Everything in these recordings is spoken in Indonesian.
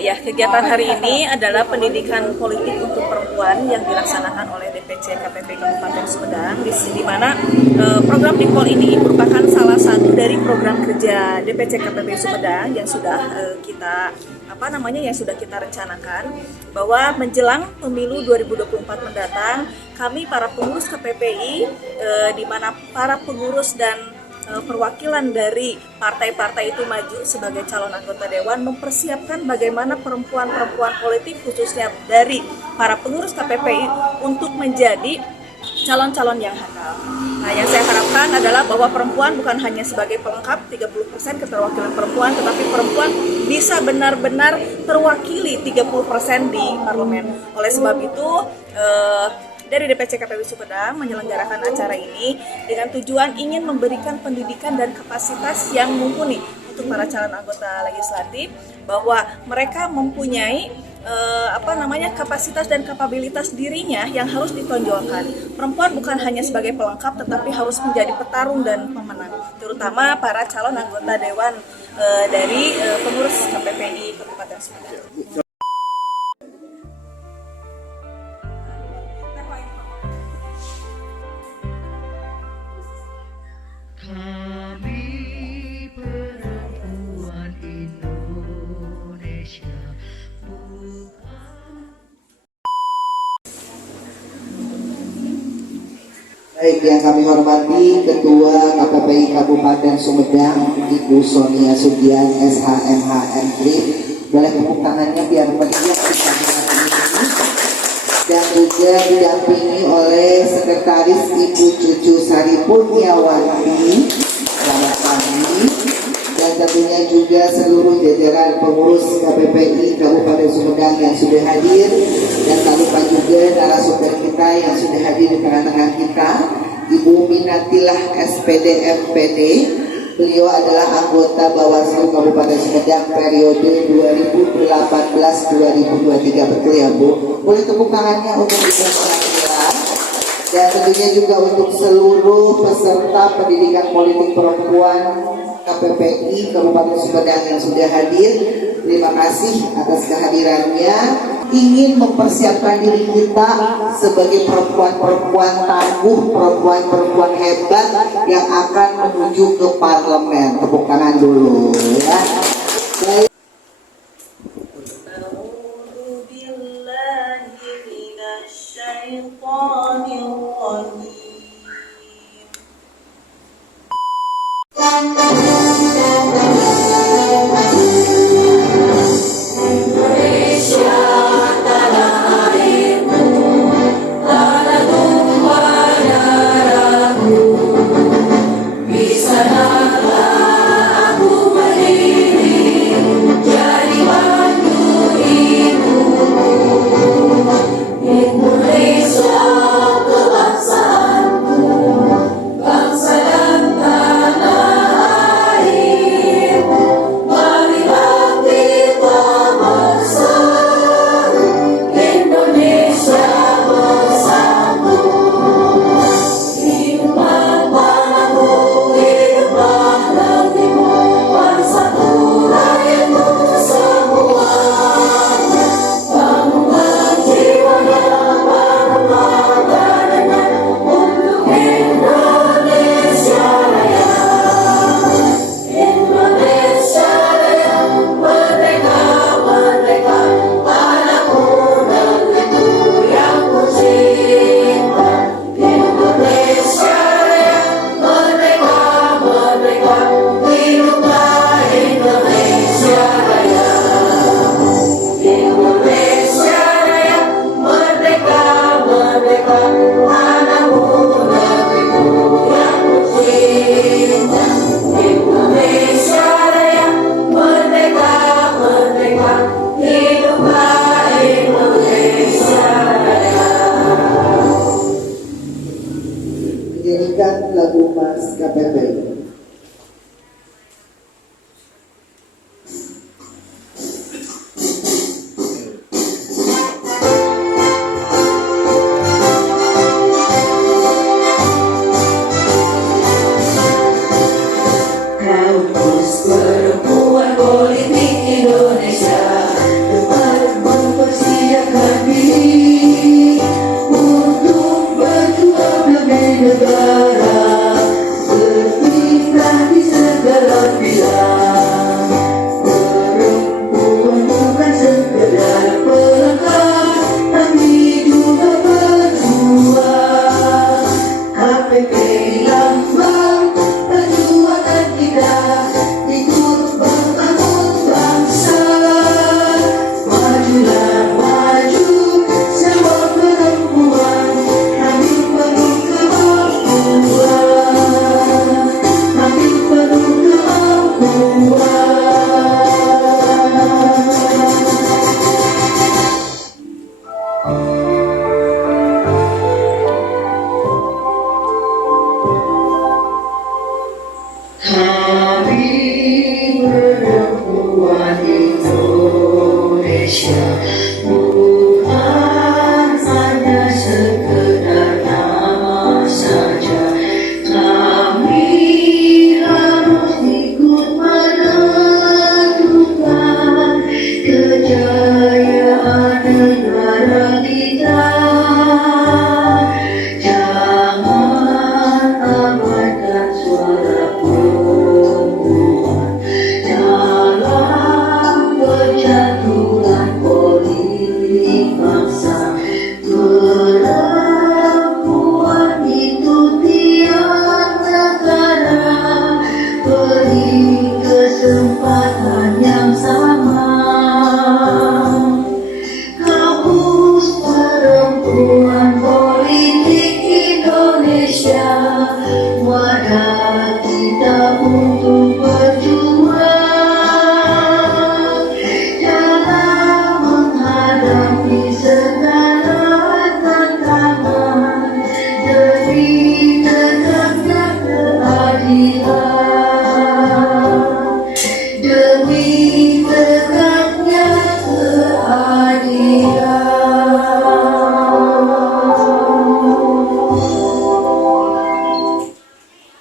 Ya, kegiatan hari ini adalah pendidikan politik untuk perempuan yang dilaksanakan oleh DPC KPP Kabupaten Sumedang, di mana program Dikpol ini merupakan salah satu dari program kerja DPC KPP Sumedang yang sudah kita rencanakan bahwa menjelang pemilu 2024 mendatang, kami para pengurus KPPI, di mana para pengurus dan perwakilan dari partai-partai itu maju sebagai calon anggota dewan, mempersiapkan bagaimana perempuan-perempuan politik khususnya dari para pengurus KPPI untuk menjadi calon-calon yang handal. Nah, yang saya harapkan adalah bahwa perempuan bukan hanya sebagai pelengkap 30% keterwakilan perempuan, tetapi perempuan bisa benar-benar terwakili 30% di parlemen. Oleh sebab itu, dari DPC KPP Sumedang menyelenggarakan acara ini dengan tujuan ingin memberikan pendidikan dan kapasitas yang mumpuni untuk para calon anggota legislatif, bahwa mereka mempunyai kapasitas dan kapabilitas dirinya yang harus ditonjolkan. Perempuan bukan hanya sebagai pelengkap, tetapi harus menjadi petarung dan pemenang, terutama para calon anggota dewan dari pengurus KPPI Kabupaten Sumedang. Baik, yang kami hormati Ketua KPPI Kabupaten Sumedang, Ibu Sonia Sugian, SHMHM boleh tepuk tangannya biar meriah kita ini, dan juga didampingi oleh Sekretaris Ibu Cucu Sari Purniawanti, selamat pagi, dan tentunya juga seluruh jajaran pengurus KPPI Kabupaten Sumedang yang sudah hadir, dan tak lupa juga narasumber kita yang sudah hadir di tengah-tengah kita, Ibu Minatilah SPD MPD. Beliau adalah anggota Bawaslu Kabupaten Sumedang periode 2018-2023. Betul ya Bu? Boleh tepuk tangannya untuk Ibu Minatilah. Dan tentunya juga untuk seluruh peserta pendidikan politik perempuan KPPI Kabupaten Sumedang yang sudah hadir. Terima kasih atas kehadirannya. Ingin mempersiapkan diri kita sebagai perempuan-perempuan tangguh, perempuan-perempuan hebat yang akan menuju ke parlemen. Tepuk tangan dulu ya. Aku berdiri demi tegaknya keadilan.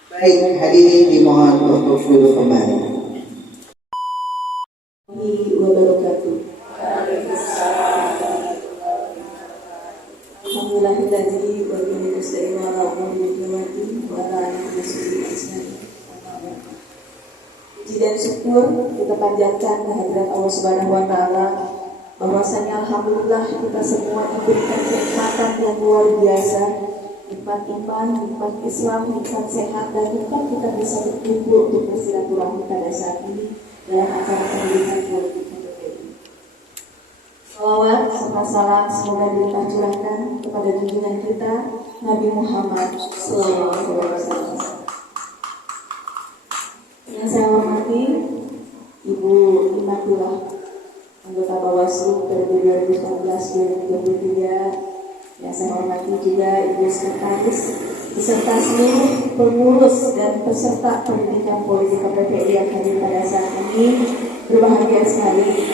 Baik, hadirin dimohon untuk duduk kembali. Wabarakatuh. Alhamdulillahilladzi wa bihi nasta'inu ala umuri dunyati wa ala alihi Puji dan syukur kita panjatkan kehadirat Allah Subhanahu wa taala bahwasanya alhamdulillah kita semua diberikan kenikmatan yang luar biasa, nikmat iman, nikmat Islam, nikmat sehat, dan nikmat kita bisa berkumpul untuk bersilaturahmi pada saat ini dalam acara pendidikan politik PPI. Salawat serta salam semoga dilimpah curahkan kepada junjungan kita Nabi Muhammad SAW. Yang saya hormati Ibu Imatillah, anggota Bawaslu periode 2019-2023. Yang saya hormati juga Ibu Sekretaris beserta seluruh pengurus dan peserta pendidikan politik PPI yang hadir pada saat ini. Berbahagia sekali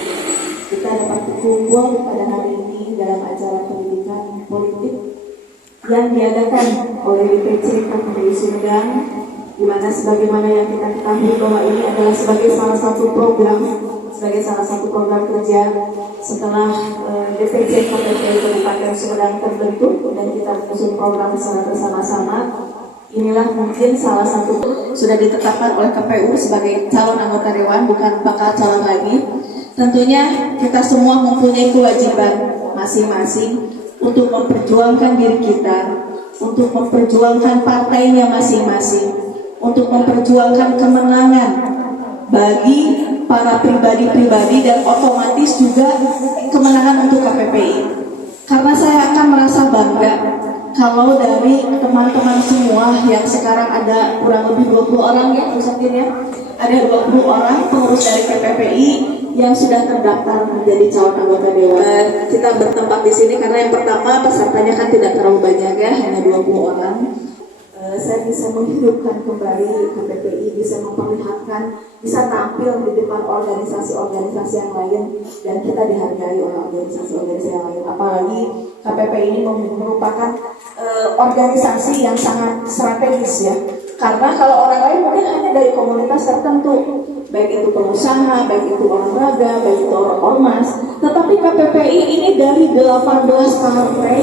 kita dapat berkumpul pada hari ini dalam acara pendidikan politik yang diadakan oleh DPC KPPI Sumedang, di mana sebagaimana yang kita ketahui bahwa ini adalah sebagai salah satu program kerja setelah DPC KPPI Kabupaten Sumedang terbentuk dan kita menyusun program secara bersama-sama. Inilah mungkin salah satu sudah ditetapkan oleh KPU sebagai calon anggota dewan, bukan bakal calon lagi. Tentunya kita semua mempunyai kewajiban masing-masing untuk memperjuangkan diri kita, untuk memperjuangkan partainya masing-masing, untuk memperjuangkan kemenangan bagi para pribadi-pribadi dan otomatis juga kemenangan untuk KPPI. Karena saya akan merasa bangga kalau dari teman-teman semua yang sekarang ada kurang lebih 20 orang ya, ada 20 orang pengurus dari KPPI yang sudah terdaftar menjadi calon anggota dewan. Kita bertempat di sini karena yang pertama pesertanya kan tidak terlalu banyak ya, hanya 20 orang. Saya bisa menghidupkan kembali KPPI, bisa memperlihatkan, bisa tampil di depan organisasi-organisasi yang lain, dan kita dihargai oleh organisasi-organisasi yang lain. Apalagi KPPI ini merupakan organisasi yang sangat strategis ya. Karena kalau orang lain mungkin hanya dari komunitas tertentu, baik itu pengusaha, baik itu olahraga, baik itu orang ormas. Tetapi KPPI ini dari 18 partai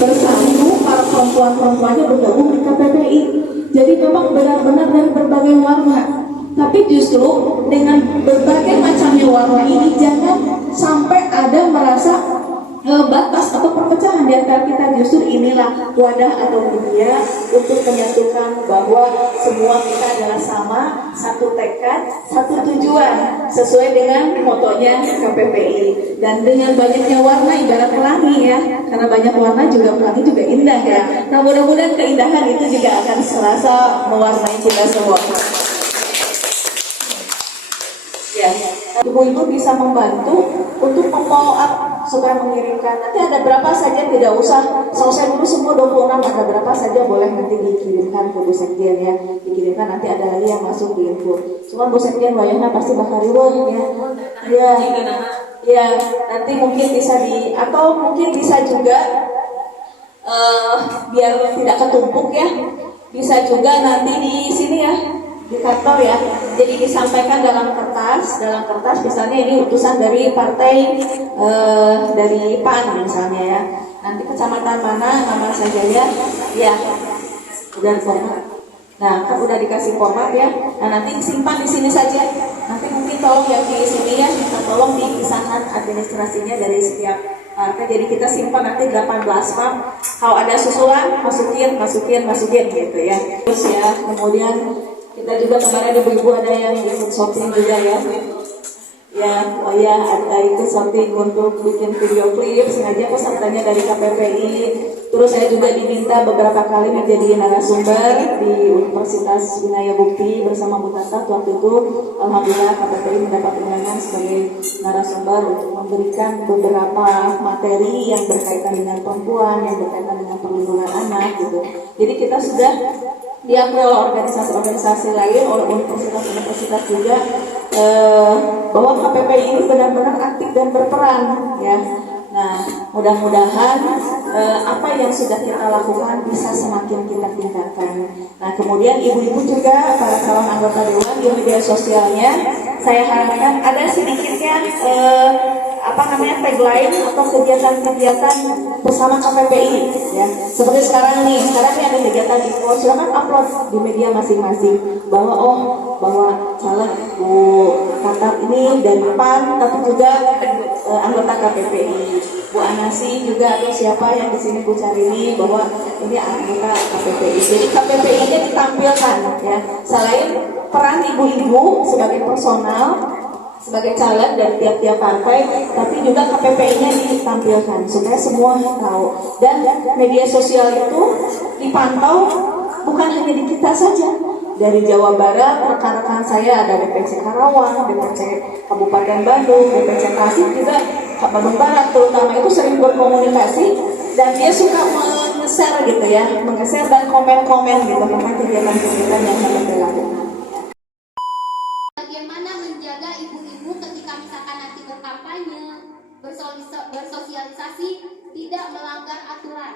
bersatu, para perempuan-perempuannya bergabung di KPPI. Jadi memang benar-benar dari berbagai warna. Tapi justru dengan berbagai macamnya warna ini jangan sampai ada merasa batas atau perpecahan di antara kita. Justru inilah wadah atau media untuk menyatukan bahwa semua kita adalah sama, satu tekad, satu tujuan, sesuai dengan motonya KPPI. Dan dengan banyaknya warna ibarat pelangi ya, karena banyak warna juga pelangi juga indah ya. Nah mudah-mudahan keindahan itu juga akan serasa mewarnai kita semua. Ya, ibu-ibu bisa membantu untuk memfollow up supaya mengirimkan. Nanti ada berapa saja, tidak usah selesai dulu semua 26, ada berapa saja boleh nanti dikirimkan ke Bu Sekjen ya. Dikirimkan nanti ada lagi yang masuk di info. Cuma Bu Sekjen wayahnya pasti bakal riweuh ya. Ya, nanti mungkin bisa atau mungkin bisa juga biar tidak ketumpuk ya. Bisa juga nanti di sini ya, di kantor ya, jadi disampaikan dalam kertas misalnya ini utusan dari partai dari PAN misalnya ya, nanti kecamatan mana nama saja ya, udah format. Nah kan udah dikasih format ya, nah nanti simpan di sini saja, nanti mungkin tolong yang di sini ya, tolong dipisahkan administrasinya dari setiap partai, jadi kita simpan nanti 18 map, kalau ada susulan masukin gitu ya. Terus ya kemudian kita juga kemarin ibu-ibu ada yang ikut shopping juga ya. Ada ikut shopping untuk bikin video klip, sengaja pesertanya dari KPPI. Terus saya juga diminta beberapa kali menjadi narasumber di Universitas Winaya Bukti bersama Bu Tata. Waktu itu alhamdulillah KPPI mendapat undangan sebagai narasumber untuk memberikan beberapa materi yang berkaitan dengan perempuan, yang berkaitan dengan perlindungan anak gitu. Jadi kita sudah diakui oleh organisasi-organisasi lain, oleh universitas-universitas juga bahwa KPPI ini benar-benar aktif dan berperan ya. Nah, mudah-mudahan apa yang sudah kita lakukan bisa semakin kita tingkatkan. Nah, kemudian ibu-ibu juga para calon anggota dewan di media sosialnya, saya harapkan ada sedikitnya tagline atau kegiatan-kegiatan bersama KPPI ya. Seperti sekarang nih ada kegiatan itu, silakan upload di media masing-masing bahwa bahwa caleg Bu Katar ini dari PAN tapi juga anggota KPPI. Bu Anasi juga atau siapa yang di sini Bu Carini bahwa ini anggota KPPI. Jadi KPPI-nya ditampilkan ya. Selain peran ibu-ibu sebagai personal, sebagai caleg dari tiap-tiap partai, tapi juga KPPI-nya ditampilkan supaya semua tahu. Dan media sosial itu dipantau bukan hanya di kita saja. Dari Jawa Barat, rekan-rekan saya ada DPC Karawang, DPC Kabupaten Bandung, DPC Tasik juga, Bandung Barat terutama itu sering berkomunikasi dan dia suka meng-share gitu ya, meng-share dan komen-komen gitu tentang kegiatan-kegiatan yang akan dilakukan. Bagaimana menjaga ibu-ibu ketika misalkan nanti berkampanye, bersosialisasi, tidak melanggar aturan.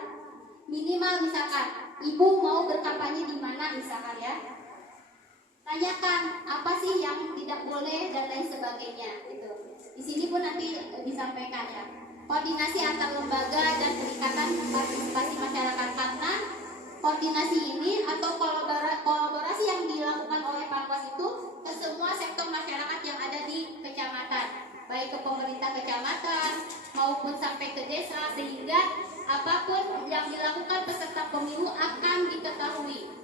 Minimal misalkan ibu mau berkampanye di mana misalkan ya, tanyakan apa sih yang tidak boleh dan lain sebagainya gitu. Di sini pun nanti disampaikan ya. Koordinasi antar lembaga dan peningkatan partisipasi masyarakat, karena koordinasi ini atau kolaborasi yang dilakukan oleh Parpos itu ke semua sektor masyarakat yang ada di kecamatan, baik ke pemerintah kecamatan maupun sampai ke desa, sehingga apapun yang dilakukan peserta pemilu akan diketahui.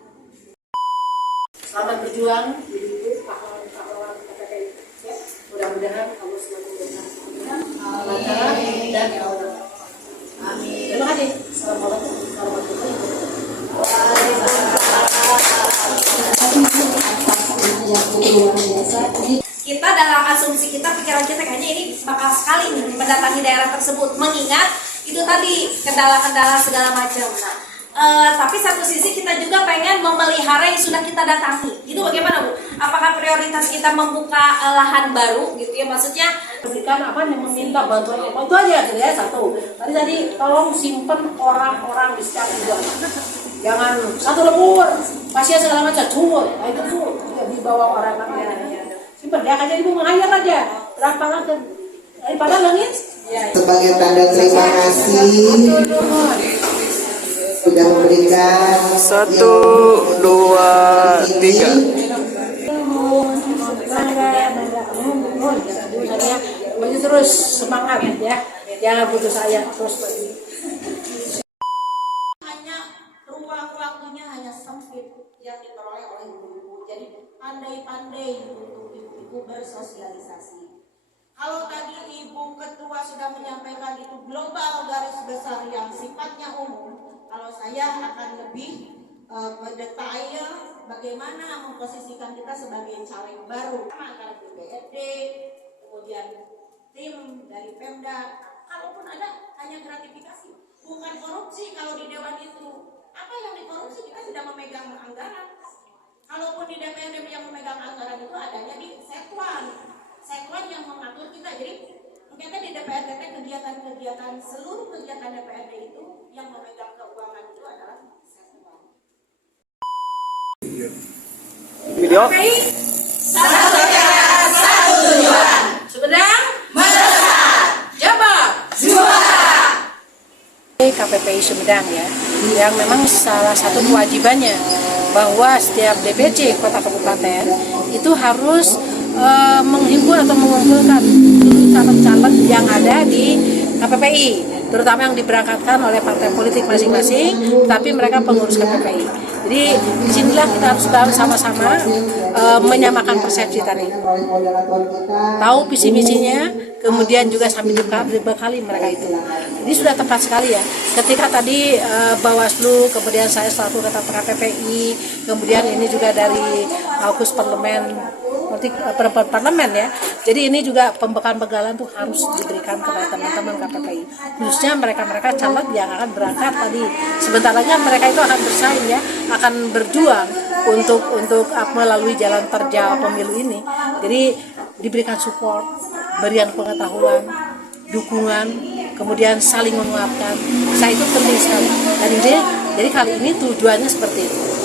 Selamat berjuang ibu-ibu pahlawan KPPI ya. Mudah-mudahan kamu semakin berhasil lancar dan Allah. Amin. Terima kasih. Assalamualaikum warahmatullahi wabarakatuh. Kita dalam asumsi kita, pikiran kita kayaknya ini bakal sekali nih mendatangi daerah tersebut, mengingat itu tadi kendala-kendala segala macam. Nah, tapi satu sisi kita juga pengen memelihara yang sudah kita datangi. Itu bagaimana Bu? Apakah prioritas kita membuka lahan baru gitu ya? Maksudnya berikan apa yang meminta bantuan apa itu aja gitu ya. Satu tadi tolong simpen orang-orang di sekitar juga, jangan satu lembur pasien segala macam cumur. Nah itu tuh dibawa orang lain simpen dia aja, ibu menghayal aja berapa lagi daripada langit Sebagai tanda terima kasih sudah memberikan 1, 2, 3. Maju terus, semangat ya, jangan putus asa terus maju. hanya ruang waktunya hanya sempit yang diperoleh oleh ibu-ibu. Jadi pandai-pandai untuk ibu-ibu bersosialisasi. Kalau tadi Ibu Ketua sudah menyampaikan itu global garis besar yang sifatnya umum, kalau saya akan lebih berdetail bagaimana memposisikan kita sebagai caleg baru antara DPRD, kemudian tim dari Pemda. Kalaupun ada hanya gratifikasi, bukan korupsi. Kalau di dewan itu apa yang dikorupsi, kita tidak memegang anggaran. Kalaupun di DPRD yang memegang anggaran itu adanya di sekwan yang mengatur kita. Jadi mungkin di DPRD kegiatan-kegiatan, seluruh kegiatan DPRD itu yang memegang keuangan itu adalah sekwan. Video. Satu cara, satu tujuan. Sumedang Merdeka. Jabar juara. KPPI Sumedang ya, yang memang salah satu kewajibannya bahwa setiap DPC kota kabupaten itu harus menghimpun atau mengumpulkan caleg-caleg yang ada di KPPI, terutama yang diberangkatkan oleh partai politik masing-masing, tapi mereka pengurus KPPI. Jadi disinilah kita harus sama-sama menyamakan persepsi tadi, tahu visi misinya, kemudian juga sambil dibekali mereka itu. Jadi sudah tepat sekali ya. Ketika tadi Bawaslu, kemudian saya selaku ketua KPPI, kemudian ini juga dari aukus parlemen ya. Jadi ini juga pembekalan tuh harus diberikan kepada teman-teman KPPI, khususnya mereka-mereka caleg yang akan berangkat tadi. Sebentar lagi mereka itu akan bersaing ya, akan berjuang untuk melalui jalan terjal pemilu ini. Jadi diberikan support, berikan pengetahuan, dukungan, kemudian saling menguatkan. Saya itu penting sekali. Dan jadi kali ini tujuannya seperti itu.